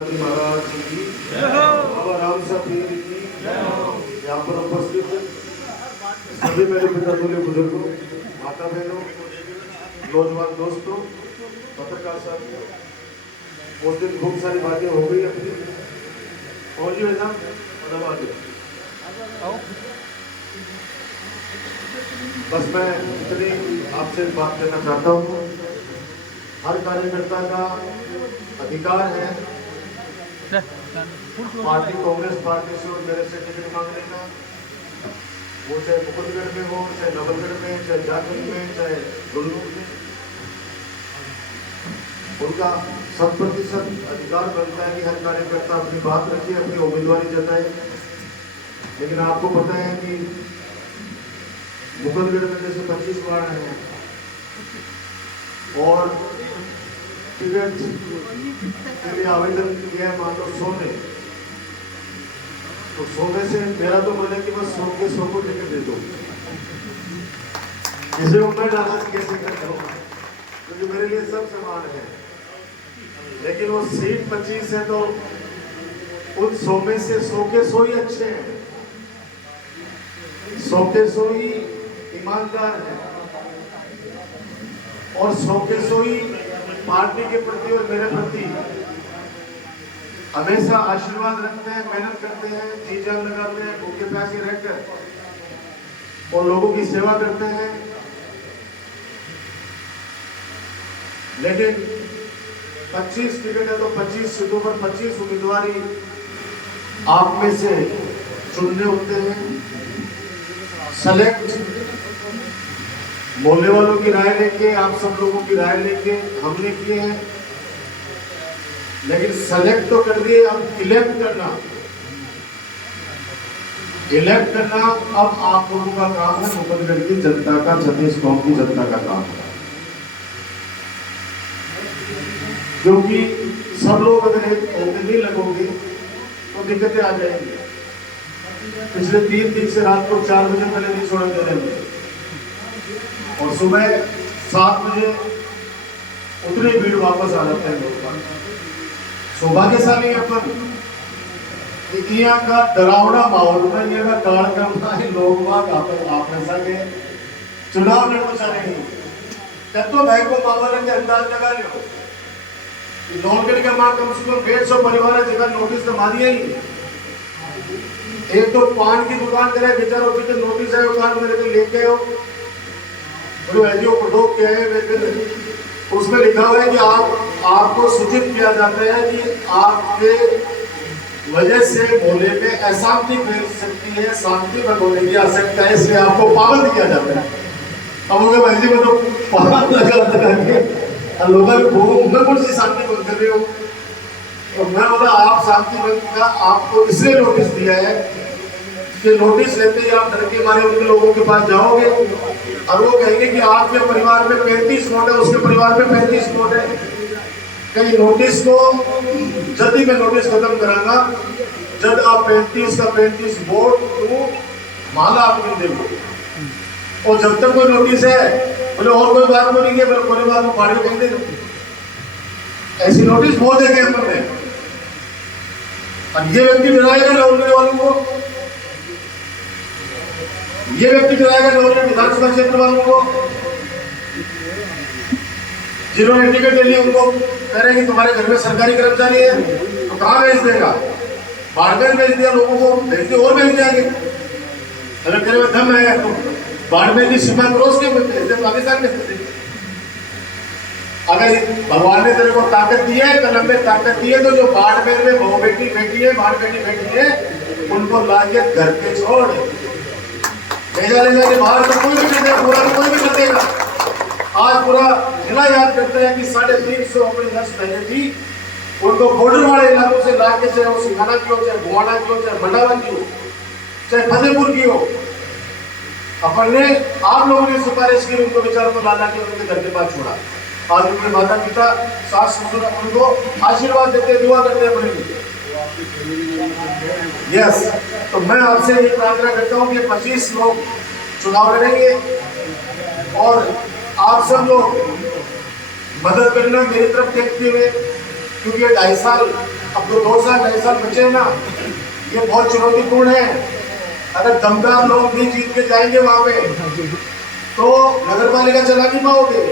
महाराज की बाबा राम साहब पीर की यहाँ पर उपस्थित सभी मेरे पिता तुल्य बुजुर्गों, माता बहनों, नौजवान दोस्तों, पत्रकार साथियों, उस दिन खूब सारी बातें हो गई अपनी पहुंची है साहब बस मैं इतनी आपसे बात करना चाहता हूँ। हर कार्यकर्ता का अधिकार है पार्टी कांग्रेस पार्टी से और मेरे से टिकट मांगने का, वो चाहे मुकुंदगढ़ में हो, चाहे नवलगढ़ में, चाहे झारखंड में, चाहे गुलबर्ग में, उनका 100% अधिकार बनता है कि हर कार्यकर्ता अपनी बात रखे, अपनी उम्मीदवारी जताए। लेकिन आपको पता है कि मुकुंदगढ़ में जैसे 25 वार्ड हैं और टिकट के लिए आवेदन किया है मान लो 100 ने, तो 100 में से मेरा तो मन है कि बस 100 के 100 को टिकट दे दो। इसे मैं नाराज कैसे करता हूँ, क्योंकि मेरे लिए सब समान है। लेकिन वो सीट 25 है तो उन 100 में से 100 के 100 ही अच्छे हैं, 100 के 100 ही ईमानदार है और 100 के 100 ही पार्टी के प्रति और मेरे प्रति हमेशा आशीर्वाद रखते हैं, मेहनत करते हैं, जी जान लगाते हैं, भूखे प्यासे रहकर और लोगों की सेवा करते हैं। लेकिन 25 टिकट है तो 25 सीटों पर 25 उम्मीदवारी आप में से चुनने होते हैं। सेलेक्ट मोहल्ले वालों की राय लेके, आप सब लोगों की राय लेके हमने किए हैं। लेकिन सेलेक्ट तो कर दिए, अब इलेक्ट करना अब आप लोगों का काम है, मुकुंदगढ़ की जनता का, छत्तीस गांव की जनता का काम है। क्योंकि सब लोग अगर एक होकर नहीं लगोगे तो दिक्कतें आ जाएंगी। पिछले 3 दिन से रात को 4 बजे पहले नहीं छोड़ने दे रहे और सुबह 7 बजे उतनी भीड़ वापस आ जाते हैं लोग। सौभाग्यशाली अपन यहाँ का डरावना माहौल में ये काल करना है, लोग आपने संगे चुनाव लड़ना चाह रहे हैं। तब तो भाई को मामले के अंदाज लगा लो नौलगढ़ का माँ कम से कम 150 परिवार है जिनका नोटिस तो मार दिया ही। एक तो पान की दुकान करे बेचारों की नोटिस है दुकान मेरे को लेके आओ, क्या है उसमें लिखा हुआ है कि आपको सूचित किया जाता है कि आपके वजह से मोहल्ले में अशांति फैल सकती है, शांति बंद होने की आवश्यकता है, इसलिए आपको पाबंद किया जाता है। अब उनके भाई जी में तो पाबंद लगा लोगों में कौन सी शांति बंद कर रहे हो, तो मैं बोला आप शांति बंद का आपको इसलिए नोटिस दिया है कि नोटिस लेते ही आप डर के मारे उनके लोगों के पास जाओगे और वो कहेंगे कि आपके परिवार में 35 वोट है, उसके परिवार में 35 वोट है। कहीं नोटिस को जब ही मैं नोटिस खत्म कराऊंगा जब आप 35 का 35 वोट तो माला आप नहीं देंगे। और जब तक कोई नोटिस है बोले और कोई बात नहीं है, बोले कोई बात पाड़ी कहीं दे दो, ऐसी नोटिस बहुत देंगे हमने। और ये व्यक्ति डराएगा नौलगढ़ वालों को, ये व्यक्ति डराएगा नौलगढ़ विधानसभा क्षेत्र वालों को, जिन्होंने टिकट ले ली उनको कह रहे हैं कि तुम्हारे घर में सरकारी कर्मचारी है तो कहाँ भेज देगा, बाड़मेर भेज दिया लोगों को, भेज दिया और भेज जाएंगे। अगर तेरे में दम है तो बाड़मेर की सीमा क्रॉस के भेज दे, पाकिस्तान भेज दे। अगर भगवान ने तेरे को ताकत दी है, कलम में ताकत दी है, तो जो बाड़मेर में बहु बेटी बैठी है, बाढ़ बेटी बैठी है, उनको लाके घर पे छोड़ भेजा ले जाके बाहर तो कोई भी नहीं देगा, पूरा तो कोई भी नहीं देगा। आज पूरा जिला याद करते हैं कि 350 अपनी नर्स पहले थी, उनको बॉर्डर वाले इलाकों से लाके, चाहे वो सिंघाना की हो, चाहे बुआना की हो, चाहे मंडावा की हो, चाहे फतेहपुर की हो, अपन ने आप लोगों ने सिफारिश की, उनको बेचारों को लाना के उनके घर के पास छोड़ा। आज उनके माता पिता सास ससुर उनको आशीर्वाद देते, दुआ करते हैं अपने लिए। यस, तो मैं आपसे ये प्रार्थना करता हूँ कि 25 लोग चुनाव लड़ेंगे और आप सब लोग मदद करना मेरी तरफ देखते हुए, क्योंकि 2.5 साल अब तो 2 साल 2.5 साल बचे हैं ना, ये बहुत चुनौतीपूर्ण है। अगर दमदार लोग नहीं जीत के जाएंगे वहां पे तो नगर पालिका चला नहीं पाओगे,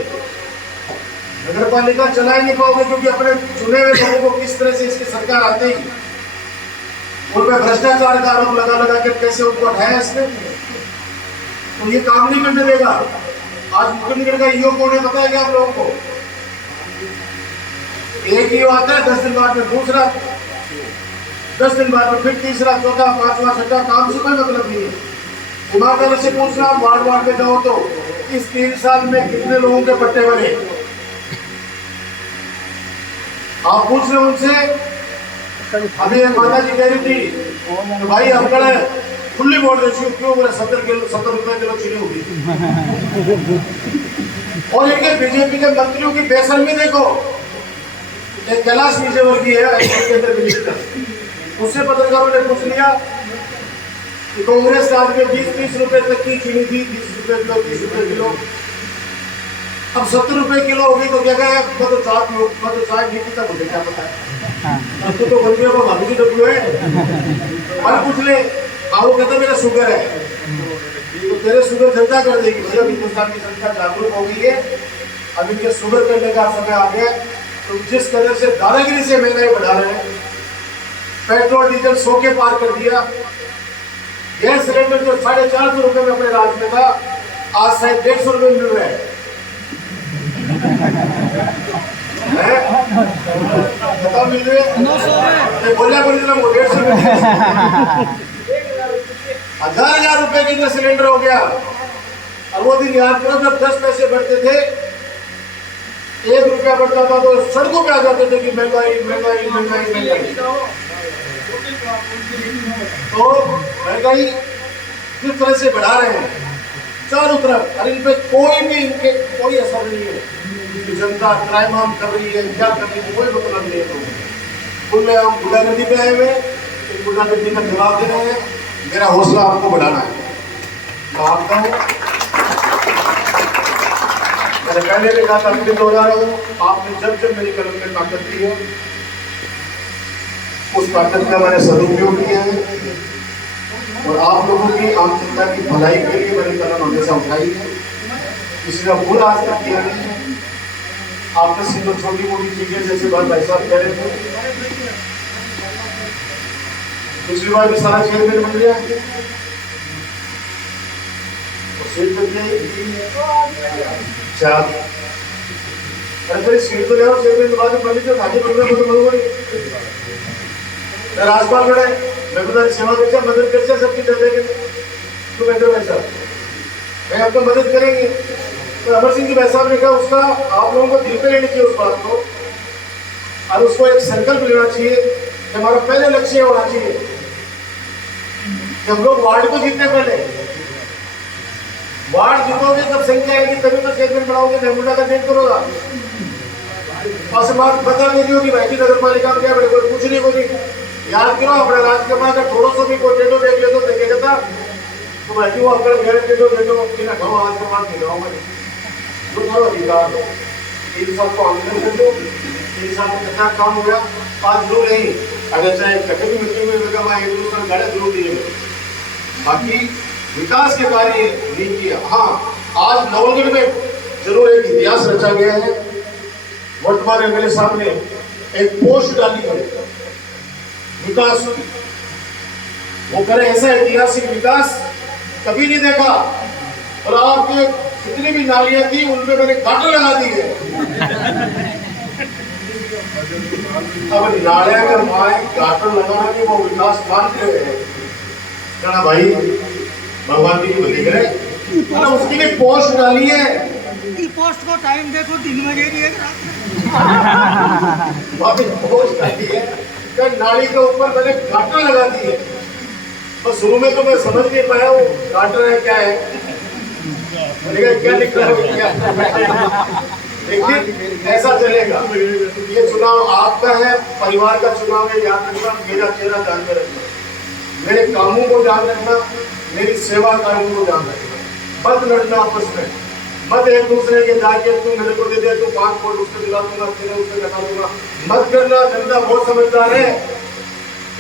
नगर पालिका चला ही नहीं पाओगे, क्योंकि अपने चुने हुए लोगों को किस तरह से इसकी सरकार आते ही उन पर भ्रष्टाचार का आरोप लगा लगा के कैसे उनको हटाया इसने, तो ये काम नहीं करने देगा। आज मुख्यमंत्री का ईओ कौन है पता है क्या आप लोगों को? एक ईओ आता है, 10 दिन बाद में दूसरा, 10 दिन बाद में फिर तीसरा, चौथा, पांचवा, छठा, काम से कोई मतलब नहीं है। ईमानदारी से पूछना, वार्ड वार्ड में जाओ तो इस 3 साल में कितने लोगों के पट्टे बने, आप पूछ रहे उनसे। अभी एक माता जी कह रही थी तो भाई हम कड़े खुली बोल रही क्यों, बोले 70 रुपए किलो चीनी होगी। और इनके बीजेपी के मंत्रियों की बेशर्मी देखो, एक कैलाश विजयवर्गीय है के अंदर मिनिस्टर, उससे पत्रकारों ने पूछ लिया कि कांग्रेस राज में 20-30 रुपए तक की चीनी थी, 20 रुपए किलो, 30 रुपए किलो, अब 70 रुपए किलो होगी तो क्या कहे, मैं तो चाय नहीं पीता, मुझे क्या पता है, तू तो बंदियों को भाभी की डब्लू है। और पूछ ले, वो कहता मेरा शुगर है, तो तेरे शुगर जनता कर देगी। भैया हिंदुस्तान की जनता जागरूक हो गई है, अब इनके शुगर करने का समय आ गया। तो जिस कदर से दादागिरी से महंगाई बढ़ा रहे हैं, पेट्रोल डीजल 100 के पार कर दिया, गैस सिलेंडर जो 450 रुपए में अपने राज्य में था, आज शायद 150 रुपए मिल रहे हैं। बताओ मिल रहे हैं, बोलिया बोली ना, वो 150 रुपए 1000 रुपए के अंदर सिलेंडर हो गया। और वो दिन याद करो जब 10 पैसे बढ़ते थे, 1 रुपया बढ़ता था तो सड़कों पे आ जाते थे कि महंगाई महंगाई महंगाई महंगाई। तो महंगाई किस तरह से बढ़ा रहे हैं चारों तरफ, और इन पे इनके कोई असर नहीं है कि जनता क्राइम आम कर रही है, क्या कर रही है, कोई मतलब नहीं है। उनमें हम गुंडागर्दी पे आए हुए, गुंडागर्दी का जवाब दे रहे हैं। मेरा हौसला आपको बढ़ाना है, मैं आपका हूँ। मैंने पहले भी कहा था, फिर दोहरा रहा हूँ, आपने जब जब मेरी कलम में ताकत दी है, उस ताकत का मैंने सदुपयोग किया है, और आप लोगों की आम जनता की भलाई के लिए मैंने कलम हमेशा उठाई है। किसी का भूल आज तक किया नहीं है। आपने सिर्फ छोटी मोटी चीजें, जैसे बात भाई साहब कह रहे थे, पिछली बार भी सारा चेयरमैन बन गया, सीट बन गई 4। अरे भाई सीट तो ले आओ, चेयरमैन के बाद में पहले तो खाते बन गए, तो राजपाल बड़े मैं बता सेवा करते मदद करते सबकी दे तो बेहतर भाई साहब मैं आपको मदद करेंगे। तो अमर सिंह जी भाई साहब ने कहा उसका आप लोगों को दिल पे लेनी चाहिए उस बात को, और उसको एक संकल्प लेना चाहिए कि हमारा पहले लक्ष्य होना चाहिए कि हम लोग वार्ड को जीतने, पहले वार्ड जीतोगे तब संख्या आएगी, तभी तो चेयरमैन बनाओगे, नैमुंडा का देख करोगा। और बात पता नहीं होगी भाई नगर पालिका में क्या बड़े कोई पूछने को नहीं। याद करो अपने राजकुमार का थोड़ा सा भी कोई टेटो देख ले तो देखेगा था तो भाई वो अगर गैर टेटो कि ना गाँव आज के बाद नहीं गाँव में जो था अधिकार 3 साल को आंदोलन कर दो, 3 साल में कितना काम हो गया, 5 जरूर नहीं, अगर चाहे कटे भी मिट्टी में लगा वहाँ 1-2 साल गाड़ियाँ जरूर दिए, बाकी विकास के कार्य नहीं किया। हाँ, आज नवलगढ़ में जरूर एक इतिहास रचा गया है। वर्तमान एमएलए साहब ने एक पोस्ट डाली है विकास, वो करे ऐसा ऐतिहासिक विकास कभी नहीं देखा, और आपके जितनी भी नालियां थी उनपे मैंने गाटर लगा दी है। अब नालियां का माए गाटर लगाना के वो विकास मानते हैं कहना भाई भगवान की भली करे, मतलब उसके लिए पोस्ट डाली है। पोस्ट को टाइम देखो 3 बजे की एक पोस्ट डाली है, नाली के ऊपर मैंने गाटर लगा दी है। और शुरू में तो मैं समझ नहीं पाया वो गाटर है क्या है, क्या लिख रहा है क्या, लेकिन ऐसा चलेगा। ये चुनाव आपका है, परिवार का चुनाव है, याद रखना, मेरा चेहरा ध्यान में रखना, मेरे कामों को ध्यान रखना, मेरी सेवा कार्यों को ध्यान रखना, मत लड़ना आपस में। मत एक दूसरे के जाके तू मेरे को दे दे, तू 5 वोट उसको दिला दूंगा, तेरे उसको लगा दूंगा, मत करना। जनता बहुत समझदार है,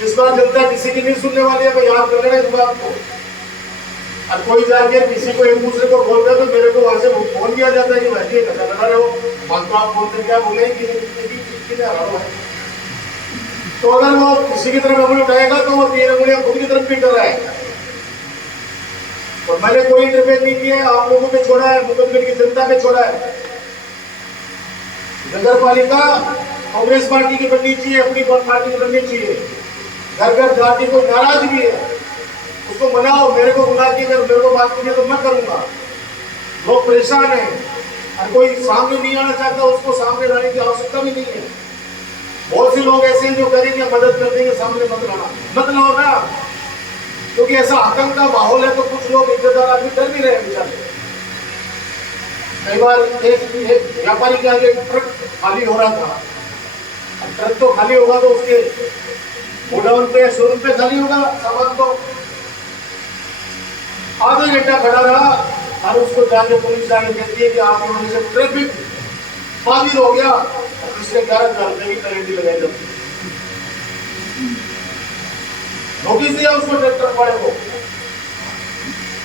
इस बार जनता किसी की नहीं सुनने वाली है। मैं याद कर लेना इस बात को। और कोई जाके किसी को एक दूसरे को बोल रहे तो मेरे को वहां से फोन किया जाता है कि भाई ये घटा लगा रहे हो, बात तो आप बोलते क्या बोले कि तो अगर वो किसी की तरफ अंगुली उठाएगा तो वो 3 अंगुलियां खुद की तरफ भी कर रहा है। और मैंने कोई इंटरफेयर नहीं किया, आप लोगों पे छोड़ा है, मुकदमे की जनता पे छोड़ा है। नगर पालिका कांग्रेस पार्टी की बननी चाहिए, अपनी पार्टी की बननी चाहिए। घर घर जाके कोई नाराज भी है उसको मनाओ, मेरे को बुला के अगर मेरे को बात कीजिए तो मैं करूंगा। लोग परेशान है और कोई सामने नहीं आना चाहता, उसको सामने लाने की आवश्यकता भी नहीं है। बहुत से लोग ऐसे हैं जो करेंगे मदद कर देंगे, सामने मत लाना, मत लाओ ना, क्योंकि ऐसा आतंक का माहौल है। तो कुछ लोग इज्जतदार आदमी डर भी रहे हैं बेचारे। कई बार एक व्यापारी के आगे ट्रक खाली हो रहा था, ट्रक तो खाली होगा तो उसके गोडाउन पे शोरूम पे खाली होगा सामान, तो आधा घंटा खड़ा रहा और उसको जाके पुलिस जाके कहती है कि आप लोगों से ट्रैफिक बाधित हो गया, इसलिए 11,000 रुपए की पेनल्टी लगाई जाती है। नोटिस दिया उसको ट्रैक्टर वाले को।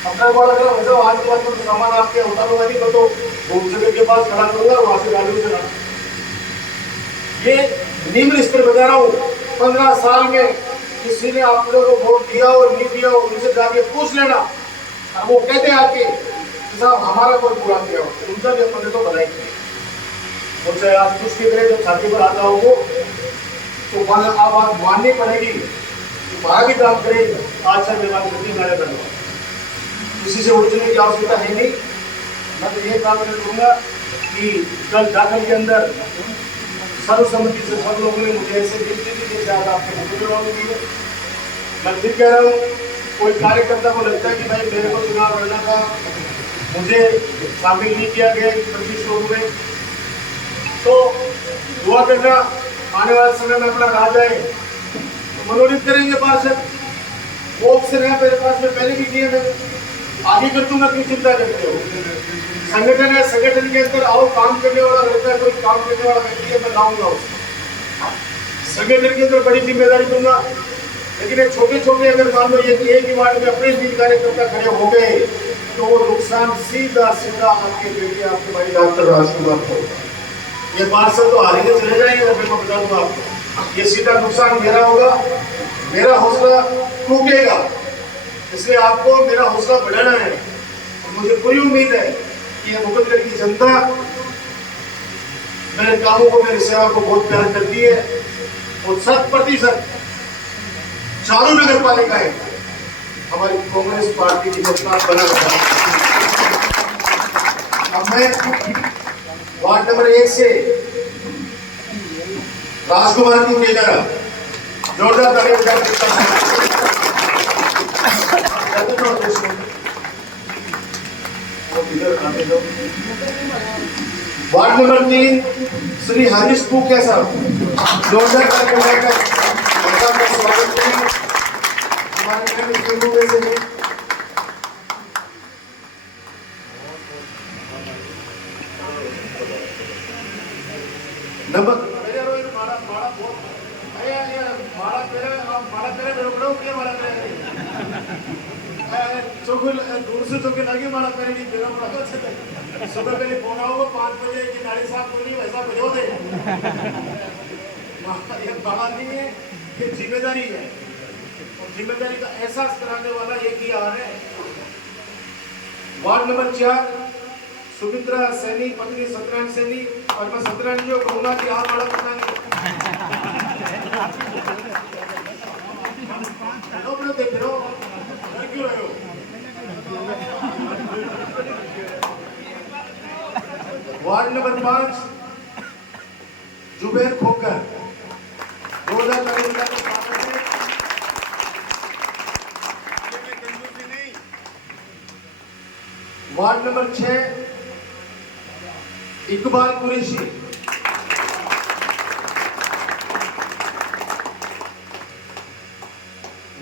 ट्रक वाला कहा वैसे आज के बाद तो सामान आपके उतारूंगा नहीं, तो वो जगह के पास खड़ा करूंगा, वहां से गाड़ी से लाना। ये निम्न स्तर बता रहा हूँ। 15 साल में किसी ने आप लोगों को वोट दिया और नहीं दिया, उनसे जाके पूछ लेना। और वो कहते आके साहब हमारा कोई पूरा किया हो, उनका भी अपने तो बनाई उनसे आज कुछ की तरह जब छाती पर आता हो वो तो आप बात माननी पड़ेगी कि वहां भी काम करेगी। आज से मैं बात करती मैंने करना, किसी से उठने की आवश्यकता है नहीं। मैं तो ये काम करूंगा कि कल झारखंड के अंदर सर्वसम्मति से सब लोगों ने मुझे ऐसे गिनती दी जैसे आज आपके मुख्यमंत्री दी है। मैं फिर कह रहा हूँ, कोई कार्यकर्ता को लगता है कि भाई मेरे को चुनाव लड़ना था, मुझे शामिल नहीं किया गया 25 लोगों में, तो दुआ करना आने वाले समय में अपना राज आए तो मनोनीत करेंगे पार्षद। वो ऑप्शन है मेरे पास में, पहले भी किए, मैं आगे कर दूंगा, क्यों चिंता करते हो। संगठन है, संगठन के अंदर आओ, काम करने वाला रहता है, कोई काम करने वाला व्यक्ति है, मैं लाऊंगा उसको संगठन के अंदर, बड़ी जिम्मेदारी दूंगा। लेकिन ये छोटे छोटे अगर मान लो ये एक ही वार्ड में अपने भी कार्यकर्ता खड़े हो गए तो वो नुकसान सीधा सीधा आपके बेटे आपके भाई डॉक्टर राजकुमार को, ये पार्षद तो हारेंगे चले जाएंगे, मैं को बता दूंगा आपको, ये सीधा नुकसान मेरा होगा, मेरा हौसला टूटेगा। इसलिए आपको मेरा हौसला बढ़ाना है। मुझे पूरी उम्मीद है कि ये मुकद्दर की जनता मेरे कामों को, मेरी सेवा को बहुत प्यार करती है और 100% चारों नगर पालिकाएं हमारी कांग्रेस पार्टी की जनता बना रहा। अब मैं वार्ड नंबर 1 से राजकुमार जी के जरा जोरदार ताली बजाकर वार्ड नंबर 3 श्री हरीश पुकिया साहब, जोरदार ताली बजाकर स्वागत करें। हमारे में से है नंबर दूर से चौके लगे मारा मेरे की बेगम रखो सुबह पहले फोन आओगे 5 बजे की नाड़ी साहब बोली वैसा बजो दे। ये बात नहीं है, ये जिम्मेदारी है और जिम्मेदारी का एहसास कराने वाला एक ही यार है। वार्ड नंबर 4 सुमित्रा सैनी पत्नी सत्यनारायण सैनी, और मैं सत्यनारायण जी को कहूंगा कि आप बड़ा पता नहीं देख रहे हो क्यों रहे हो। Ward number 5 Zubair Khokhar, 2000 ward number 6 Iqbal Qureshi,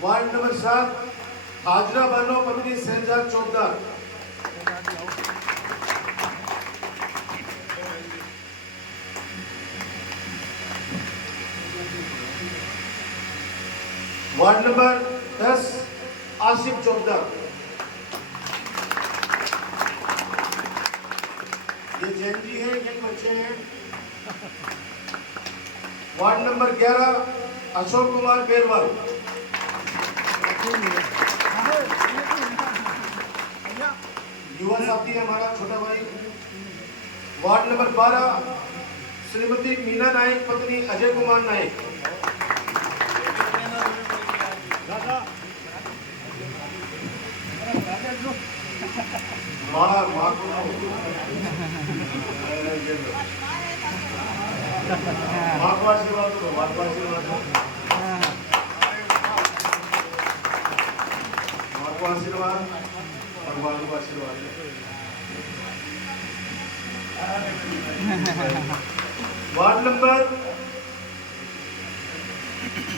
ward number 7 Hajra Bano पत्नी शहजाद चौधरी, वार्ड नंबर 10 आसिफ चौधर, ये जैन जी है, ये बच्चे हैं। वार्ड नंबर 11 अशोक कुमार बेरवाल, युवा साथी है हमारा छोटा भाई। वार्ड नंबर 12 श्रीमती मीना नायक पत्नी अजय कुमार नायक, माँ को आशीर्वाद दो, माँ को आशीर्वाद दो, माँ को आशीर्वाद, भगवान को आशीर्वाद। Ward number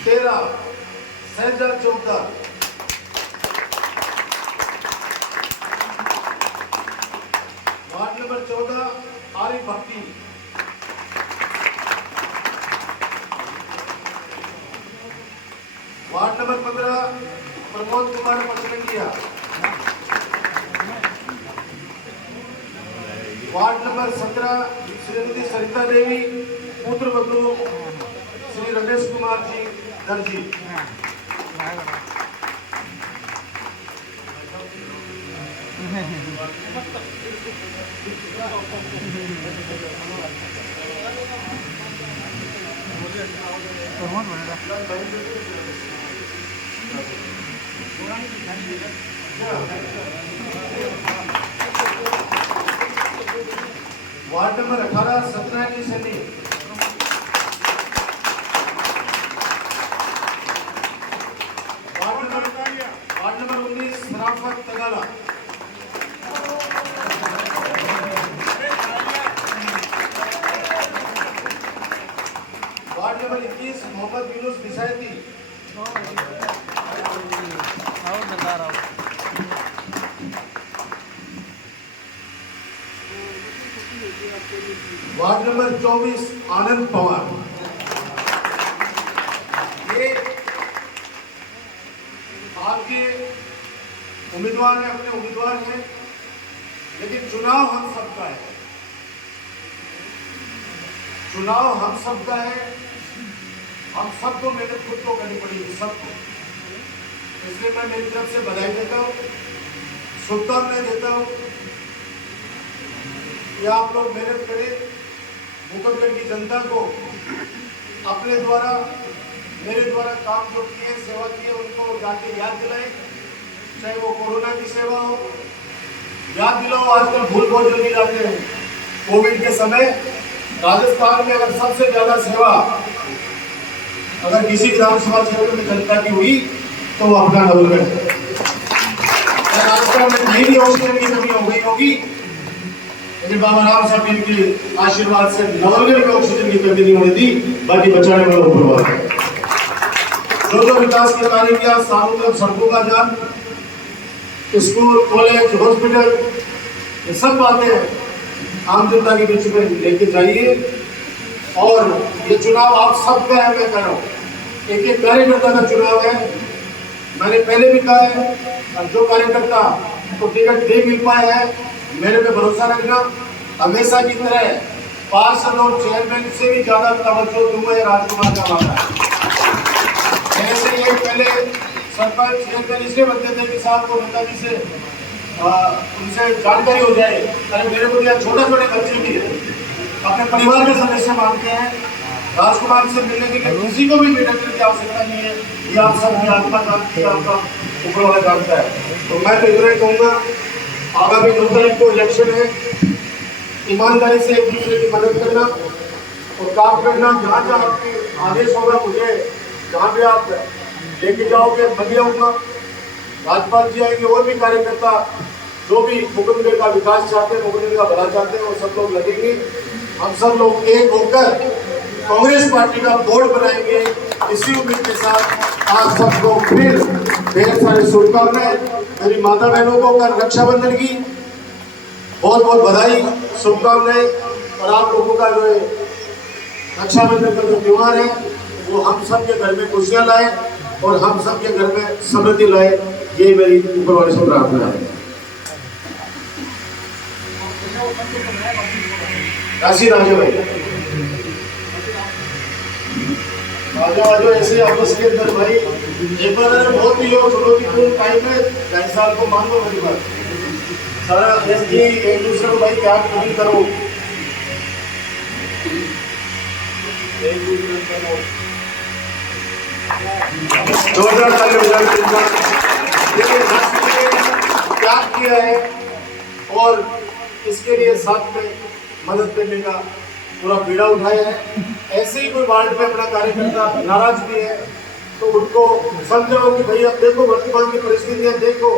13 Shahzad Chaudhary, ward number 14 Arif Bhakti, ward number 15 Pramod Kumar Pachrangiya, ward number 17 Shrimati Sarita Devi, पुत्र बंधु Shri Ramesh Kumar ji Darji, ward number 18 Satyanarayan Saini, ward number 19 Sharafat Tagala, ward number 21 Mohammad Yunus Bisayati, ward number 24 Anand Pawar. ये आपके उम्मीदवार हैं, अपने उम्मीदवार हैं, लेकिन चुनाव हम सबका है, चुनाव हम सबका है। हम सबको मेहनत खुद को करनी पड़ेगी, सबको। इसलिए मैं मेरी तरफ से बधाई देता हूँ, शुभकामनाएं देता हूँ कि आप लोग मेहनत करें, मुकद्दर की जनता को अपने द्वारा, मेरे द्वारा काम जो किए, सेवा किए, उनको जाके याद दिलाएं। चाहे वो कोरोना की सेवा हो, याद दिलाओ। आजकल भूल बहुत जल्दी जाते हैं। कोविड के समय राजस्थान में अगर सबसे ज्यादा सेवा अगर किसी विधानसभा क्षेत्र में जनता की हुई तो वो अपना नवलगढ़ है। राजस्थान में कहीं भी ऑक्सीजन की कमी हो गई होगी, लेकिन बाबा राम साहब के आशीर्वाद से नवलगढ़ में ऑक्सीजन की कमी नहीं होने दी, बाकी बचाने वाला ऊपर है। जो विकास के कार्य किया, सार्वजनिक सड़कों का जान, स्कूल, कॉलेज, हॉस्पिटल, ये सब बातें आम जनता के बीच में लेके जाइए। और ये चुनाव आप सबका है, मैं कह रहा हूँ, एक एक कार्यकर्ता का चुनाव है। मैंने पहले भी कहा है, जो कार्यकर्ता को टिकट नहीं मिल पाया है, मेरे पे भरोसा रखना। हमेशा की तरह पार्षद और चेयरमैन से भी ज्यादा तवज्जो दूंगा, ये राजकुमार का वादा है। ऐसे ये पहले सरपंच चेयरमैन इसलिए बनते थे कि साहब को नेताजी से उनसे जानकारी हो जाए। अरे मेरे को यहाँ छोटे छोटे बच्चे भी है, अपने परिवार के सदस्य मानते हैं। राजकुमार से मिलने के लिए किसी को भी मेडिकल की आवश्यकता नहीं है, ये आप सबकी आत्मा जानती है, आपका ऊपर वाला जानता है। तो मैं तो इतना ही कहूँगा, आगामी 2 तारीख को इलेक्शन है, ईमानदारी से एक दूसरे की मदद करना और काम करना। जहाँ जहाँ आपके आदेश होगा, मुझे जहाँ भी आप लेके जाओगे मैं भी आऊँगा। राज्यपाल जी आएंगे, और भी कार्यकर्ता जो भी मुकद्दर का विकास चाहते हैं, मुकद्दर का भला चाहते हैं, वो सब लोग लगेंगे। हम सब लोग एक होकर कांग्रेस पार्टी का बोर्ड बनाएंगे। इसी उम्मीद के साथ आप सबको फिर ढेर सारी शुभकामनाएं। मेरी माता बहनों को कल रक्षाबंधन की बहुत बहुत बधाई, शुभकामनाएं। और आप लोगों का जो है रक्षाबंधन का जो त्योहार है, वो हम सब के घर में खुशियाँ लाए। और हम सबके घर में समृद्धि लाए, ये मेरी ऊपर वाले से प्रार्थना है। काशी राजा भाई आजो ऐसे आपस के अंदर भाई एक बार अगर बहुत ही चुनौतीपूर्ण टाइम है, 2.5 साल को मान लो मेरी बात, सारा एक दूसरे को भाई त्याग नहीं करो, एक दूसरे को जोरदार ताली बजाओ। त्याग किया है और इसके लिए साथ में मदद करने का पूरा बीड़ा उठाया है। ऐसे ही कोई वार्ड में अपना कार्यकर्ता नाराज भी है तो उनको समझाओ कि भाई अब देखो वर्तमान की परिस्थितियां देखो,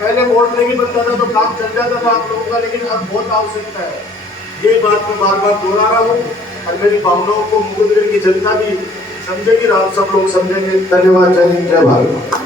पहले वोट नहीं बनता था तो काम चल जाता था आप लोगों का, लेकिन अब बहुत आवश्यकता है। ये बात मैं बार बार दोहरा रहा हूँ और मेरी भावनाओं को मुकुंदगढ़ की जनता भी समझेगी, आप सब लोग समझेंगे। धन्यवाद, जय हिंद, जय भारत।